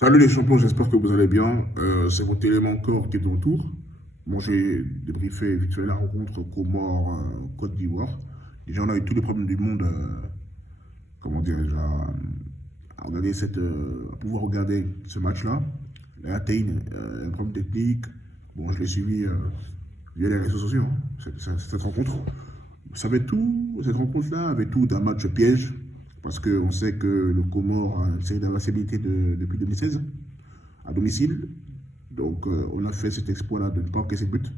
Salut les champions, j'espère que vous allez bien. C'est votre élément corps qui est de retour. Moi, j'ai débriefé vite fait la rencontre Comore-Côte d'Ivoire. Déjà, on a eu tous les problèmes du monde, comment dirais-je, à regarder à pouvoir regarder ce match-là. La Athènes, un problème technique. Bon, je l'ai suivi via les réseaux sociaux, hein, cette rencontre. Ça avait tout, cette rencontre-là avait tout d'un match piège, parce qu'on sait que le Comore a une série d'invincibilité depuis 2016 à domicile. Donc on a fait cet exploit-là de ne pas encaisser de but.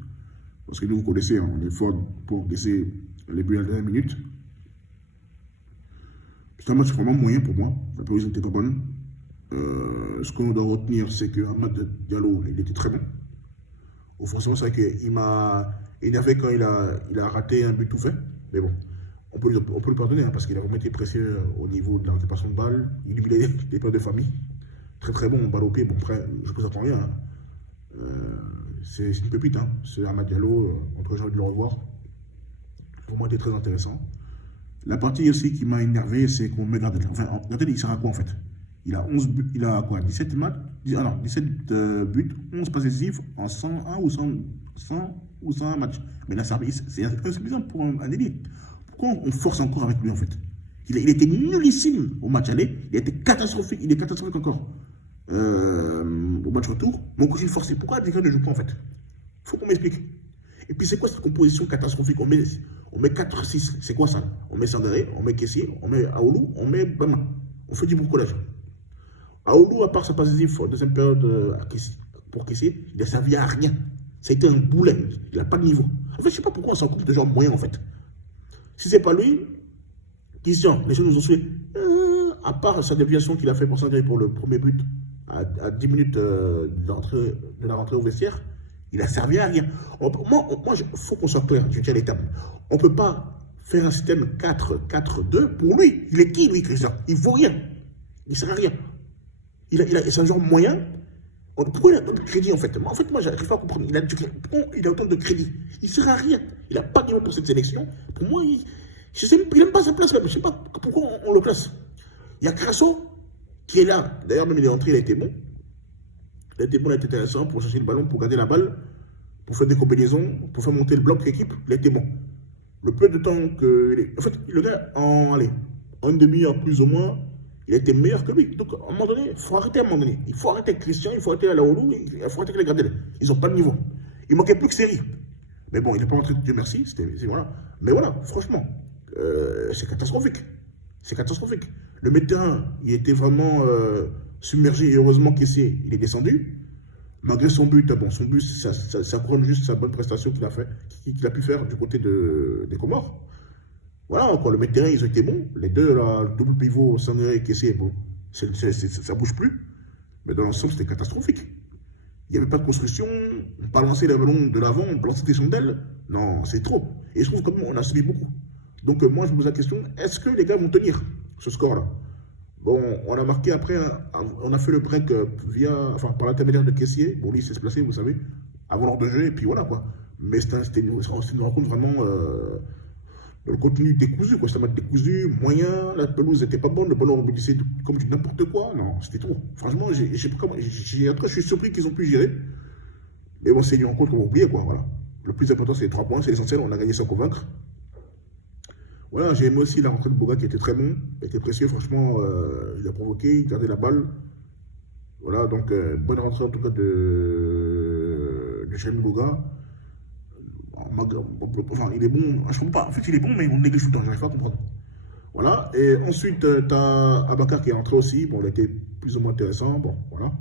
Parce que nous, vous connaissez, hein, on est fort pour encaisser les buts à la dernière minute. C'est un match vraiment moyen pour moi. La position n'était pas bonne. Ce qu'on doit retenir, c'est que Amad Diallo, il était très bon. Offensivement, c'est vrai qu'il m'a énervé quand il a raté un but tout fait. Mais bon, on peut le pardonner, hein, parce qu'il a vraiment été précieux au niveau de la récupération de balles. Il humiliait des pères de famille. Très très bon, balle au pied. Bon, après, je ne vous attends rien. Hein. C'est une pépite. Hein. C'est Amad Diallo. Entre j'ai envie de le revoir. Pour moi, c'était très intéressant. La partie aussi qui m'a énervé, c'est qu'on met Gradel. Enfin, Gradel, il sert à quoi en fait? Il a 11 buts, il a quoi? 17 matchs, alors 17 buts, 11 passes décisives en 101 ou 100 ou 101 matchs. Mais là, c'est insuffisant pour un élite. Pourquoi on force encore avec lui en fait? Il était nullissime au match aller, il était catastrophique, il est catastrophique encore au match retour. Mon coach, il force. Pourquoi Adrien ne joue pas en fait? Il faut qu'on m'explique. Et puis c'est quoi cette composition catastrophique? On met 4-6, c'est quoi ça? On met Sangaré, on met Kessier, on met Aoulou, on met Bama. On fait du bricolage. Aoulou, à part sa passe décisive en deuxième période pour Kessier, il n'a servi à rien. Ça a été un boulet. Il n'a pas de niveau. En fait, je ne sais pas pourquoi on s'en coupe de gens moyens en fait. Si c'est pas lui, Christian, les gens nous ont suivi. À part sa déviation qu'il a fait pour Sangaré pour le premier but à 10 minutes de la rentrée au vestiaire, il a servi à rien. Il faut qu'on soit clair, je tiens les termes. On ne peut pas faire un système 4-4-2 pour lui. Il est qui, lui, Christian? Il ne vaut rien. Il ne sert à rien. C'est un genre moyen. Pourquoi il a autant de crédit, en fait? En fait, moi, j'arrive pas à comprendre. Pourquoi il a autant de crédit? Il ne sert à rien. Il n'a pas de niveau pour cette sélection. Pour moi, il n'aime pas sa place, même. Je ne sais pas pourquoi on le classe. Il y a Crasso qui est là. D'ailleurs, même il est entré, il a été bon. Il a été bon, il a été intéressant pour chercher le ballon, pour garder la balle, pour faire des combinaisons, pour faire monter le bloc de l'équipe. Il a été bon. Le peu de temps que. En fait, le gars, en une demi-heure plus ou moins, il a été meilleur que lui. Donc, à un moment donné, il faut arrêter à un moment donné. Il faut arrêter avec Christian, il faut arrêter à Laoulou, il faut arrêter avec les Gradel. Ils n'ont pas de niveau. Il manquait plus que Série. Mais bon, il n'est pas rentré, Dieu merci. Voilà. Mais voilà, franchement, c'est catastrophique. C'est catastrophique. Le médecin, il était vraiment submergé et heureusement Kessier, il est descendu. Malgré son but, bon, son but, ça couronne juste sa bonne prestation qu'il a pu faire du côté des Comores. Voilà, quoi, le milieu de terrain, ils ont été bons. Les deux, là, le double pivot, Sangaré et Kessier, bon, ça bouge plus. Mais dans l'ensemble, c'était catastrophique. Il n'y avait pas de construction, on pas lancé les ballons de l'avant, on balançait des chandelles. Non, c'est trop. Et je trouve qu'on a subi beaucoup. Donc moi, je me pose la question, est-ce que les gars vont tenir ce score-là? Bon, on a marqué après, on a fait le break par l'intermédiaire de Kessier. Bon, lui, il s'est placé, vous savez, avant l'heure de jeu, et puis voilà, quoi. Mais c'était une rencontre vraiment le contenu décousu, quoi. C'était un match décousu, moyen, la pelouse n'était pas bonne, le ballon rebondissait comme du n'importe quoi. Non, c'était trop. Franchement, en tout cas, je suis surpris qu'ils ont pu gérer. Mais bon, c'est une rencontre qu'on va oublier, quoi, voilà. Le plus important, c'est les 3 points, c'est l'essentiel, on a gagné sans convaincre. Voilà, j'ai aimé aussi la rentrée de Boga qui était très bon, il était précieux, franchement, il a provoqué, il gardait la balle. Voilà, donc bonne rentrée en tout cas de Jérémy Boga. Enfin, il est bon, je comprends pas, en fait il est bon, mais on néglige tout le temps, j'arrive pas à comprendre. Voilà, et ensuite tu as Abakar qui est entré aussi, bon, il a été plus ou moins intéressant, bon, voilà.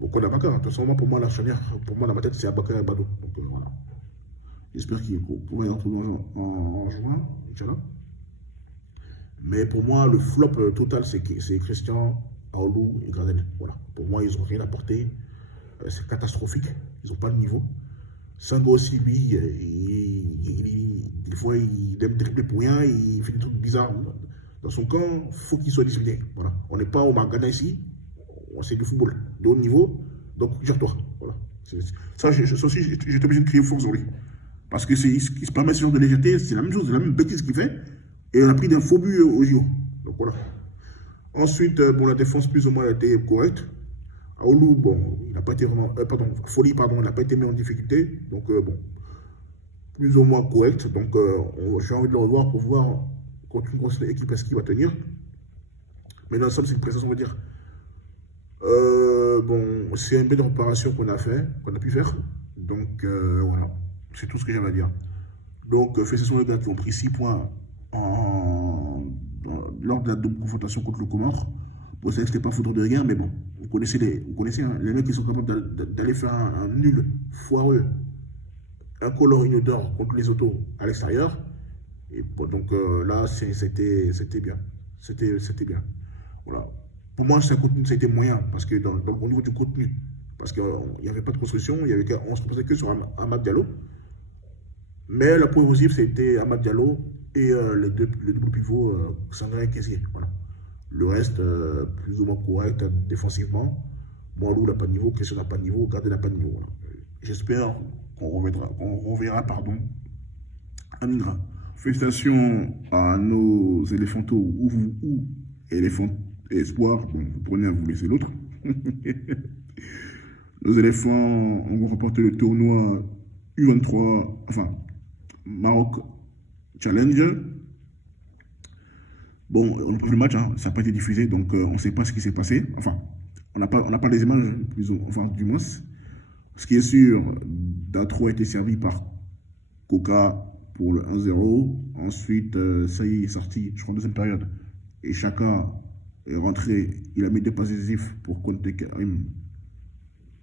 Bon, quoi d'Abakar, de toute façon, moi, pour moi, la charnière, pour moi, dans ma tête, c'est Abakar et Bado, donc voilà. J'espère qu'il pourra y retrouver en juin, Inch'Allah. Mais pour moi, le flop total, c'est Christian, Aoulou et Gradel. Voilà. Pour moi, ils n'ont rien apporté. C'est catastrophique. Ils n'ont pas de niveau. Sango aussi, lui, des fois, il aime dribbler pour rien. Il fait des trucs bizarres dans son camp. Il faut qu'il soit discipliné. Voilà. On n'est pas au Margana ici. C'est du football de haut niveau. Donc, gère-toi. Voilà. Ça aussi, j'étais obligé de crier fort sur lui. Parce que il se permet ce genre de légèreté, c'est la même chose, c'est la même bêtise qu'il fait. Et on a pris d'un faux but au JO. Donc voilà. Ensuite, bon, la défense plus ou moins a été correcte. Aoulou, bon, il n'a pas été vraiment. Pardon, Folie, pardon, il n'a pas été mis en difficulté. Donc, bon, plus ou moins correct. Donc, j'ai envie de le revoir pour voir contre une grosse équipe est-ce qu'il va tenir. Mais dans l'ensemble, c'est une prestation, on va dire. Bon, c'est une belle réparation qu'on a fait, qu'on a pu faire. Donc, voilà. C'est tout ce que j'avais à dire. Donc, félicitations les gars qui ont pris 6 points lors de la double confrontation contre le Comore. Bon, c'est vrai que c'était pas faute de guerre, mais bon, vous connaissez hein, les mecs qui sont capables d'aller faire un nul foireux, un color une d'or contre les autos à l'extérieur. Et bon, donc là, c'était bien. C'était bien. Voilà. Pour moi, ça a été moyen, parce que au niveau du contenu, parce qu'il n'y avait pas de construction, on se reposait que sur Amad Diallo. Mais la point positive, c'était Amad Diallo et le double pivot Sangaré et Kessié. Voilà. Le reste, plus ou moins correct défensivement. Moalou n'a pas de niveau, Christian n'a pas de niveau, Gardé n'a pas de niveau. Voilà. J'espère qu'on reverra un Indra. Félicitations à nos éléphantaux ou éléphants espoirs. Bon, vous prenez à vous laisser l'autre. Nos éléphants ont remporté le tournoi U23, enfin, Maroc Challenge. Bon, on a pris le match, hein, ça n'a pas été diffusé, donc on ne sait pas ce qui s'est passé. Enfin, on n'a pas les images, enfin, du moins. Ce qui est sûr, Datro a été servi par Coca pour le 1-0. Ensuite, ça y est sorti, je crois, en deuxième période. Et Chaka est rentré, il a mis 2 passes décisives pour Conte Karim,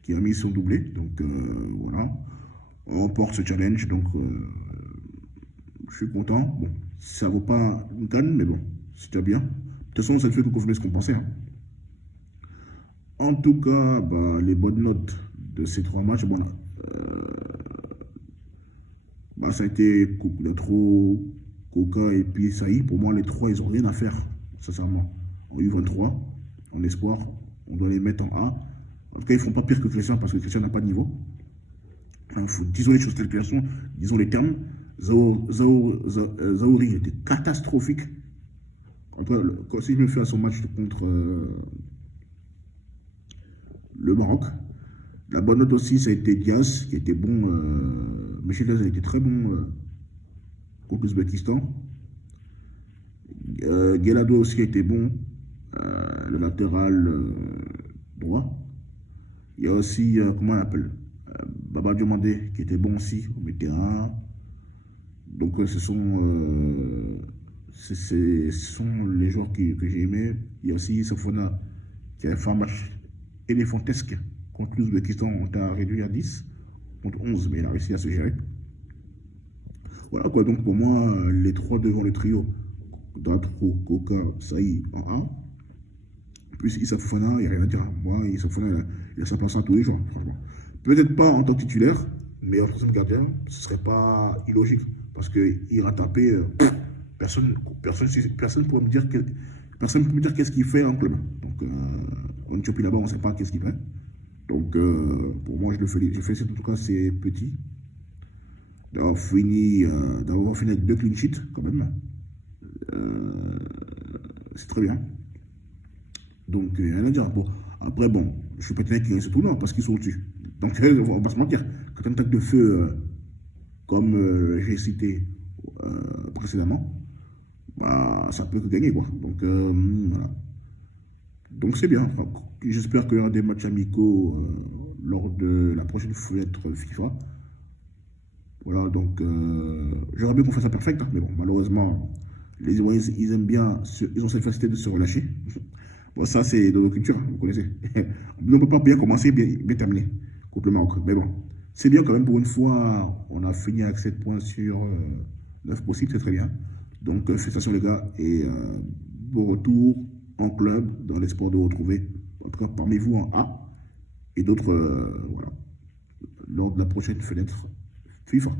qui a mis son doublé. Donc voilà, on remporte ce challenge, donc je suis content. Bon, ça vaut pas une canne, mais bon, c'est déjà bien. De toute façon, ça ne fait que confirmer ce qu'on pensait. Hein. En tout cas, bah, les bonnes notes de ces 3 matchs, bon, bah, ça a été Datro, Coca et puis Saï. Pour moi, les 3, ils n'ont rien à faire, sincèrement. En U23, en espoir, on doit les mettre en A. En tout cas, ils ne font pas pire que Christian parce que Christian n'a pas de niveau. Disons les choses telles qu'elles sont, disons les termes. Zahouri était catastrophique. Si je me fais à son match contre le Maroc. La bonne note aussi, ça a été Diaz, qui était bon. Michel Diaz a été très bon contre l'Ouzbékistan. Guelado aussi a été bon, le latéral droit. Il y a aussi, comment on appelle, Baba Diomandé, qui était bon aussi au terrain. Donc ce sont les joueurs que j'ai aimés. Il y a aussi Sofona, qui a fait un match éléphantesque contre l'Ouzbékistan. On t'a réduit à 10 contre 11, mais il a réussi à se gérer. Voilà quoi, donc pour moi, les 3 devant le trio, Datro, Coca, Saï en A. Plus Issa Fofana, il n'y a rien à dire. Moi, Issa Fofana, il a sa place à tous les jours, franchement. Peut-être pas en tant que titulaire, mais en troisième gardien, ce ne serait pas illogique. Parce qu'il ira taper. Personne ne peut me dire qu'est-ce qu'il fait en club. Donc, en Éthiopie là-bas, on ne sait pas qu'est-ce qu'il fait. Donc, pour moi, je félicite en tout cas ces petits d'avoir fini avec 2 clean sheets, quand même. C'est très bien. Donc, rien à dire. Bon, après, bon, je suis pas étonné qu'ils gagnent ce tournoi parce qu'ils sont au-dessus. Donc, on va pas se mentir. Quand tu as une attaque de feu, comme j'ai cité précédemment, bah, ça peut que gagner, quoi. Donc, voilà. Donc, c'est bien. Enfin, j'espère qu'il y aura des matchs amicaux lors de la prochaine fenêtre FIFA. Voilà, donc, j'aurais bien qu'on fasse ça perfect, hein, mais bon, malheureusement, les Ivoiriens, ils aiment bien, ils ont cette facilité de se relâcher. Bon, ça, c'est dans nos cultures, vous connaissez. On ne peut pas bien commencer, bien terminer contre le Maroc. Mais bon, c'est bien quand même, pour une fois, on a fini avec 7 points sur 9 possibles, c'est très bien. Donc, félicitations les gars, et bon retour en club, dans l'espoir de retrouver, en tout cas parmi vous en A, et d'autres, voilà, lors de la prochaine fenêtre FIFA.